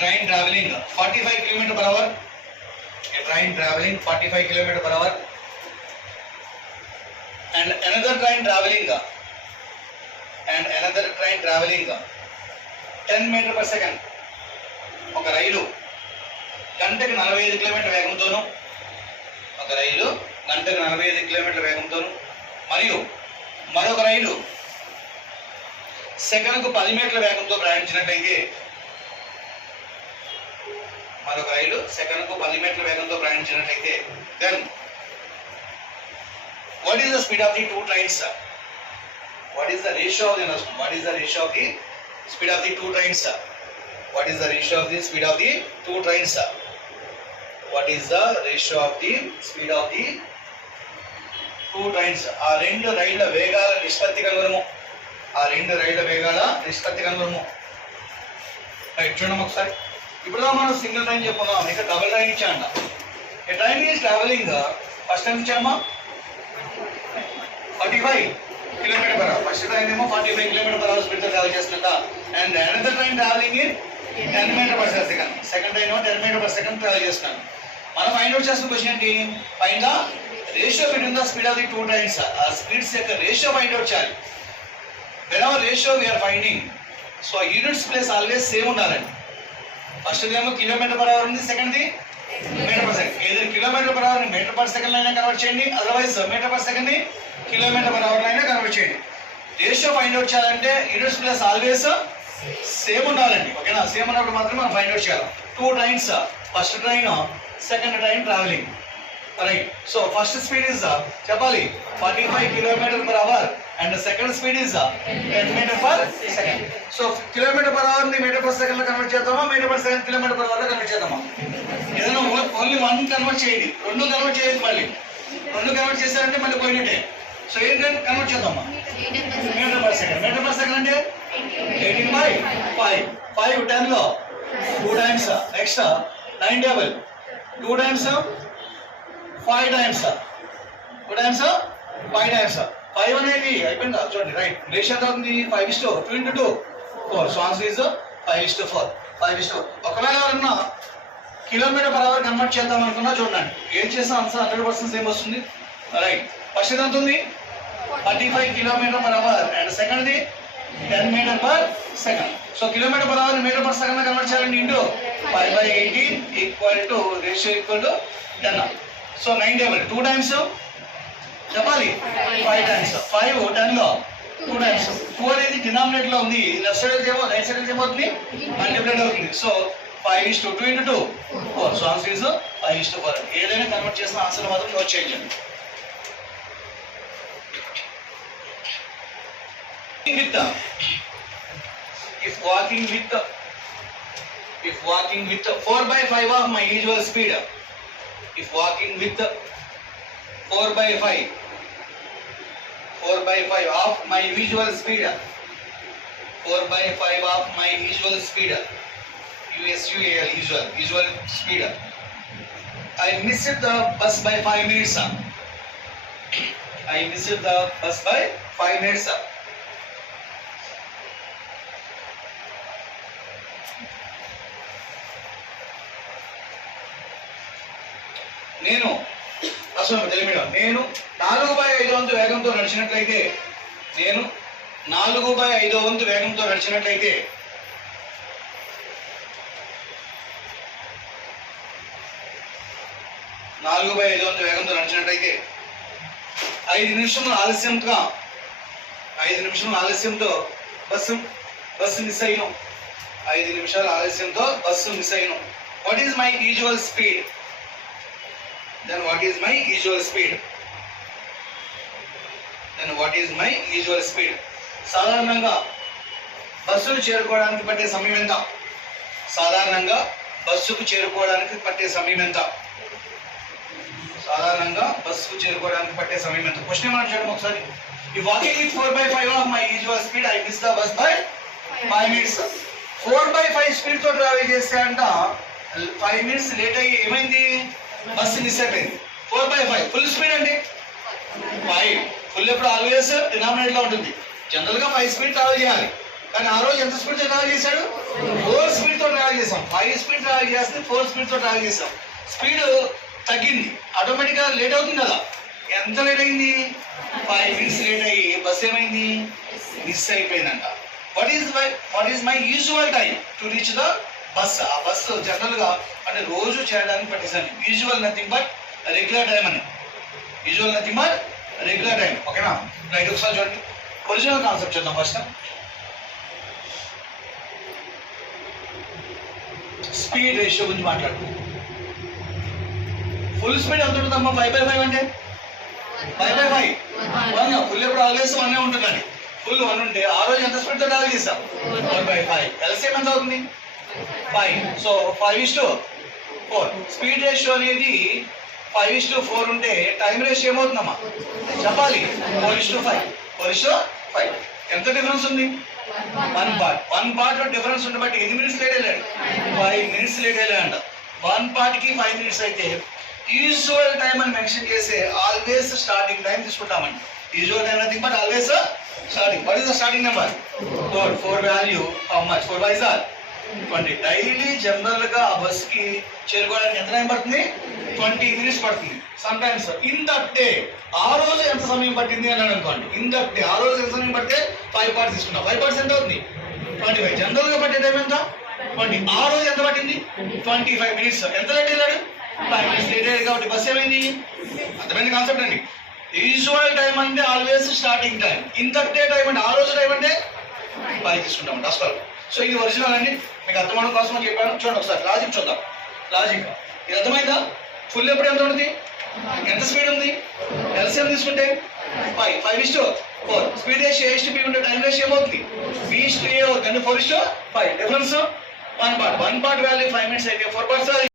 train traveling 45 km per hour. A train traveling 45 km per hour. And another train traveling 10 meter per second. ఒక రైలు గంటకు 45 కిలోమీటర్ల వేగంతోను మరియు మరొక రైలు సెకనుకు 10 మీటర్ల వేగంతో ప్రయాణించినట్లయితే then what is the speed of the two trains? What is the ratio of the speed of the two trains? What is the ratio of the speed of the two trains? What is the ratio of the speed of the two trains? ఆ రెండు రైళ్ల వేగాల నిష్పత్తి కనుగొనము. చూడము ఒకసారి. ఇప్పుడు మనం single train చెప్పుకున్నాం, ఇక్కడ డబుల్ ట్రైన్ ఇచ్చాండ. A train is travelling first time ఇచ్చామా 45 km per hour. First train ఏమో 45 km per hour స్పీడ్ తో ట్రావెల్ చేస్తుంట. And another train travelling in 10 meter per second. Second train 10 meter per second travel చేస్తున్నాను. మనం find out చేస్తున్న question ఏంటి? Find the ratio between the speed of the two trains. ఆ speeds యొక్క ratio find out చేయాలి. whenever ratio we are finding, so units place always same ఉండాలండి. First ఏమో kilometre per hour ఉంది, second ది metre per second. ఏదైనా kilometre per hour ని metre per second అయినా కన్వర్ట్ చేయండి, అదర్వైజ్ మీటర్ పర్ సెకండ్ ని కిలోమీటర్ పర్ అవర్ అయినా కన్వర్ట్ చేయండి. రేషియో ఫైండ్ అవుట్ చేయాలంటే యూనిట్స్ ప్లస్ ఆల్వేస్ సేమ్ ఉండాలండి. ఓకేనా? సేమ్ ఉన్నప్పుడు మాత్రమే మనం ఫైండ్ అవుట్ చేయాలి. Two trains, first train second train travelling. Right. So first speed is చెప్పాలి 45 km per hour and the second speed is 10 meter per second. So kilometer per hour ని meter per second లో convert చేద్దామా, meter per second kilometer per hour లో convert చేద్దామా? ఏదైనా only one convert చేయండి, రెండు convert చేయదు. మళ్ళీ రెండు కన్వర్ట్ చేశారంటే మళ్ళీ పోయినట్టే. సో ఏంటంటే కన్వర్ట్ చేద్దామా metre per second. Metre per second అంటే 18/5. 5 10 లో 2 times extra 9 double 2 times 5 times 2 times 5 times 5 అనేది అయిపోయిందా? చూడండి. రైట్. రేషియో ఎంత అవుతుంది? 5:2 4. So answer is 5:4. 5:4. ఒకవేళ ఎవరన్నా కిలోమీటర్ పర్ అవర్ కన్వర్ట్ చేద్దాం అనుకున్నా చూడండి ఏం చేస్తే ఆన్సర్ 100% సేమ్ వస్తుంది. రైట్. ఫస్ట్ ఎంత ఉంది? 35 km per hour and second ది 10 meter per second. So kilometre per hour metre per second convert చేయాలండి. Into 5/18 equal to ratio equal to 10. So 9 double 2 times చెప్పాలి 5 times 5 10 లో 2 times 2 అనేది denominator లో ఉంది. లెఫ్ట్ సైడ్ ఏమో రైట్ సైడ్ ఏమవుతుంది? Multiplied అవుతుంది. So 5:2 into 2 4. So answer is 5:4. ఏదైనా కన్వర్ట్ చేసిన ఆన్సర్ మాత్రం నోట్ చేయండి. If walking with 4/5 of my usual speed, if walking with 4/5 of my usual speed, 4/5 of my usual speed, usual speed, I missed the bus by 5 minutes. నేను 4/5 వంతు వేగంతో నడిచినట్లయితే 4/5 వంతు వేగంతో నడిచినట్లయితే 5 నిమిషముల ఆలస్యంతో బస్సు మిస్ అయ్యాను. 5 నిమిషాల ఆలస్యంతో బస్సు మిస్ అయ్యాను. What is my usual speed? Then what is my usual speed? సాధారణంగా బస్సుకు చేరుకోవడానికి పట్టే సమయం ఎంత? క్వశ్చన్ ఏమన్నా చూడండి ఒకసారి. If walking with 4/5 of my usual speed, I miss the bus by 5 minutes. 4/5 speed తో ట్రావెల్ చేస్తే అంట 5 minutes లేట్ అయ్యి ఏమైంది? బస్సు మిస్ అయిపోయింది. 4/5 ఫుల్ స్పీడ్ అండి. 5 ఫుల్ ఎప్పుడు ఆల్వేస్ డినామినేటర్ లో ఉంటుంది. జనరల్ గా 5 స్పీడ్ ట్రావెల్ చేయాలి, కానీ ఆ రోజు ఎంత స్పీడ్ తో ట్రావెల్ చేశాడు? 4 స్పీడ్ తో ట్రావెల్ ట్రావెల్ చేసాం, 5 స్పీడ్ ట్రావెల్ చేస్తే 4 స్పీడ్తో ట్రావెల్ చేసాం. స్పీడ్ తగ్గింది, ఆటోమేటిక్గా లేట్ అవుతుంది కదా. ఎంత లేట్ అయింది? 5 మినిట్స్ లేట్ అయ్యి బస్ ఏమైంది? మిస్ అయిపోయిందంట. What is my usual time to reach the bus? ఆ బస్సు జనరల్గా అంటే రోజు చేయడానికి పట్టిస్తాను. Usual nothing but regular time అని. Usual nothing but regular time. ఓకేనా? రైట్, ఒకసారి చూడండి. ఒరిజినల్ కాన్సెప్ట్ చూద్దాం ఫస్ట్. స్పీడ్ రేషియో గురించి మాట్లాడుతున్నాం. ఫుల్ స్పీడ్ ఎంత ఉంటుందమ్మా? 5/5 అంటే 5/5 1. ఫుల్ ఎప్పుడు ఆల్వేస్ 1 ఉంటుందండి. ఫుల్ 1 ఉంటే ఆ రోజు ఎంత స్పీడ్తో ట్రావెల్ చేస్తాం? 4/5. ఎల్సిఎం ఎంత అవుతుంది? 5. సో 5:4. స్పీడ్ రేషియో అనేది 5:4 ఉంటే టైం రేషియో ఏమవుతుందమ్మా? చెప్పాలి. 4:5. 4:5. ఎంత డిఫరెన్స్ ఉంది? 1 పార్ట్. 1 పార్ట్ డిఫరెన్స్ ఉంది. బట్టి ఎన్ని మినిట్స్ లేట్ వెళ్ళాడు? 5 మినిట్స్ లేట్ వెళ్ళాడంట. 1 పార్ట్కి 5 మినిట్స్ అయితే యూజువల్ టైం అని మెన్షన్ చేసే ఆల్వేస్ స్టార్టింగ్ టైం తీసుకుంటామండి. Usual time nothing but always starting. What is the starting number? 4 value how much? 4 by 20. Daily general గా ఆ బస్ కి చేరుకోవడానికి ఎంత టైం పడుతుంది? 20 మినిట్స్ పడుతుంది. Some times in that day, ఆ రోజు ఎంత సమయం పట్టింది అన్నాడు అనుకోండి. ఇన్ దట్ డే, ఆ రోజు ఎంత సమయం పడితే 5 పార్ట్స్ తీసుకున్నాం. 5 పార్ట్స్ ఎంత అవుతుంది? 25. జనరల్ గా పట్టే టైం ఎంత? 20. ఆ రోజు ఎంత పట్టింది? 25 మినిట్స్. ఎంత లేట్ వెళ్ళాడు? 5 మినిట్స్ లేట్ అయ్యాడు. కాబట్టి బస్ ఏమైంది? అర్థమైంది కాన్సెప్ట్ అండి. యూజువల్ టైం అంటే always starting time. In that day time అంటే ఆ రోజు టైం అంటే 5 తీసుకుంటాం. రాసుకోవాలి. సో ఇది ఒరిజినల్ అండి. మీకు అర్థమవడం కోసం అని చెప్పాను. చూడండి ఒకసారి లాజిక్ చూద్దాం. లాజిక్ ఇది అర్థమైందా? ఫుల్ ఎప్పుడు ఎంత ఉంటుంది? ఎంత స్పీడ్ ఉంది? ఎల్సిఎం తీసుకుంటే 5:4. స్పీడ్ రేషియో A/B ఉంటే టైం రేషియో ఏమవుతుంది? B/A అవుతుంది. 4:5. Difference 1 part. 1 part value 5 minutes అయితే 4 పార్ట్స్